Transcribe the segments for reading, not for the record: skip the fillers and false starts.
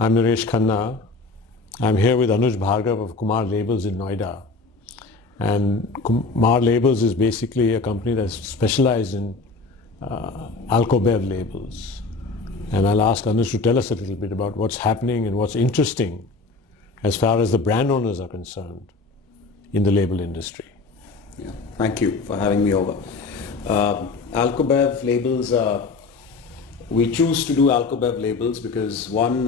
I'm Naresh Khanna. I'm here with Anuj Bhargava of Kumar Labels in Noida. And Kumar Labels is basically a company that's specialized in AlkaBev labels. And I'll ask Anuj to tell us a little bit about what's happening and what's interesting as far as the brand owners are concerned in the label industry. Yeah, thank you for having me over. AlkaBev labels, we choose to do AlkaBev labels because one,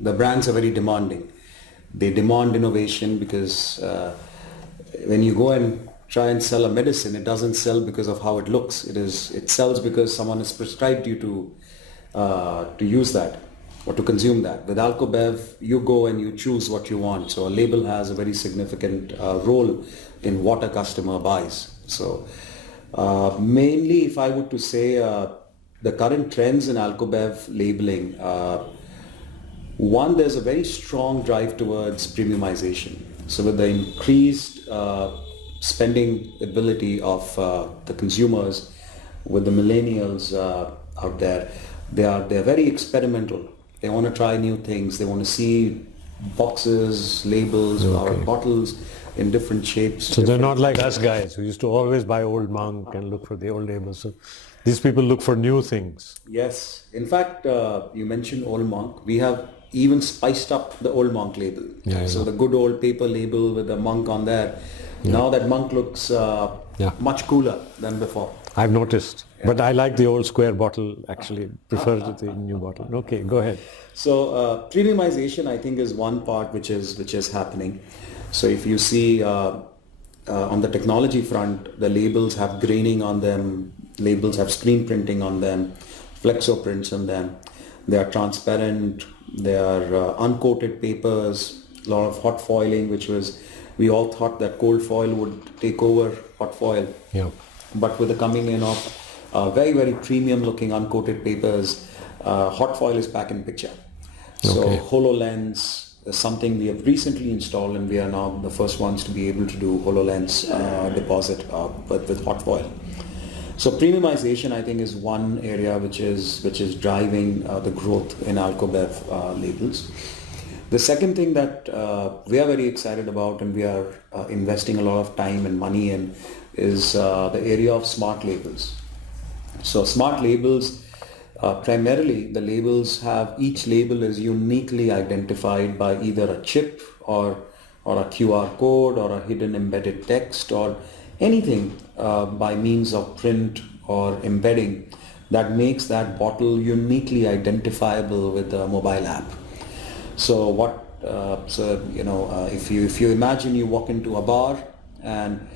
the brands are very demanding. They demand innovation because when you go and try and sell a medicine, it doesn't sell because of how it looks. It sells because someone has prescribed you to use that or to consume that. With AlkaBev, you go and you choose what you want. So a label has a very significant role in what a customer buys. So mainly, if I were to say the current trends in AlkaBev labeling, one, there's a very strong drive towards premiumization. So with the increased spending ability of the consumers, with the millennials out there, they're very experimental. They want to try new things. They want to see boxes, labels, or bottles in different shapes. So they're not like us guys who used to always buy Old Monk and look for the old labels. So these people look for new things. Yes. In fact, you mentioned Old Monk. We have even spiced up the Old Monk label. So the good old paper label with the monk on there. Now that monk looks much cooler than before. I've noticed. But I like the old square bottle, actually. Prefer the new bottle. Okay, go ahead. So premiumization, I think, is one part which is happening. So if you see on the technology front, the labels have graining on them, labels have screen printing on them, flexo prints on them. They are transparent, they are uncoated papers, a lot of hot foiling, we all thought that cold foil would take over hot foil. Yeah. But with the coming in of very, very premium looking uncoated papers, hot foil is back in picture. So HoloLens is something we have recently installed, and we are now the first ones to be able to do HoloLens deposit with hot foil. So premiumization, I think, is one area which is driving the growth in AlkaBev labels. The second thing that we are very excited about, and we are investing a lot of time and money in, is the area of smart labels. So smart labels, primarily the labels each label is uniquely identified by either a chip or a QR code or a hidden embedded text or anything by means of print or embedding that makes that bottle uniquely identifiable with the mobile app. So if you imagine you walk into a bar and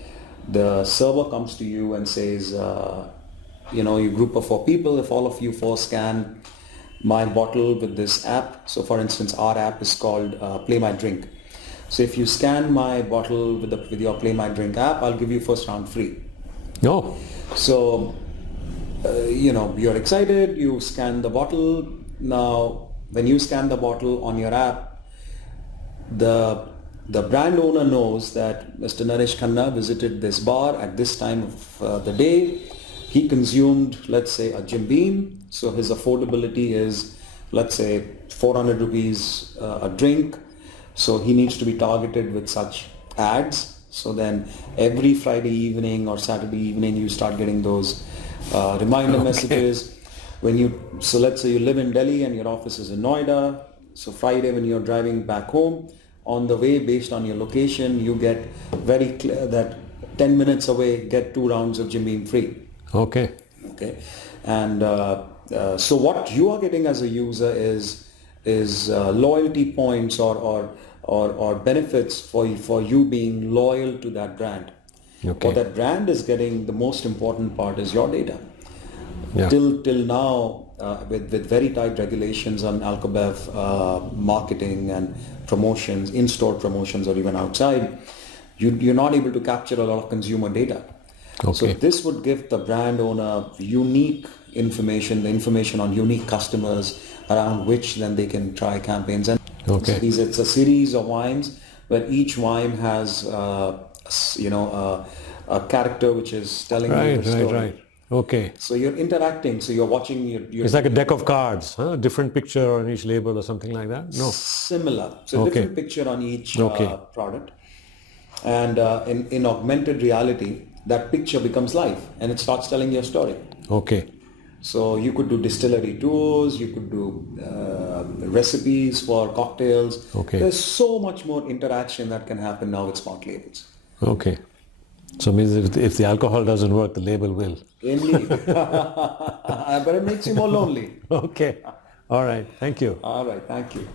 the server comes to you and says, you group of 4 people, if all of you 4 scan my bottle with this app. So for instance, our app is called Play My Drink. So if you scan my bottle with your Play My Drink app, I'll give you first round free. No. So, you're excited, you scan the bottle. Now, when you scan the bottle on your app, the brand owner knows that Mr. Naresh Khanna visited this bar at this time of the day. He consumed, let's say, a Jim Beam. So his affordability is, let's say, 400 rupees a drink. So he needs to be targeted with such ads. So then every Friday evening or Saturday evening, you start getting those reminder messages. So let's say you live in Delhi and your office is in Noida. So Friday when you're driving back home, on the way, based on your location, you get very clear that 10 minutes away, get 2 rounds of Jim Beam free. Okay. And so what you are getting as a user is loyalty points or benefits for you being loyal to that brand. What that brand is getting, the most important part is your data. Till now, with very tight regulations on AlkaBev marketing and promotions, in-store promotions or even outside, you're not able to capture a lot of consumer data. So this would give the brand owner unique information, the information on unique customers around which then they can try campaigns. And so it's a series of wines where each wine has a character which is telling you the story. Okay. So you're interacting. So you're watching your It's like a deck of cards, huh? Different picture on each label or something like that? No. similar. So Okay. different picture on each Okay. product. And in augmented reality, that picture becomes live and it starts telling your story. Okay. So you could do distillery tours, you could do recipes for cocktails. Okay. There's so much more interaction that can happen now with smart labels. Okay. So it means if the alcohol doesn't work, the label will. Indeed. But it makes you more lonely. Okay. All right. Thank you. All right. Thank you.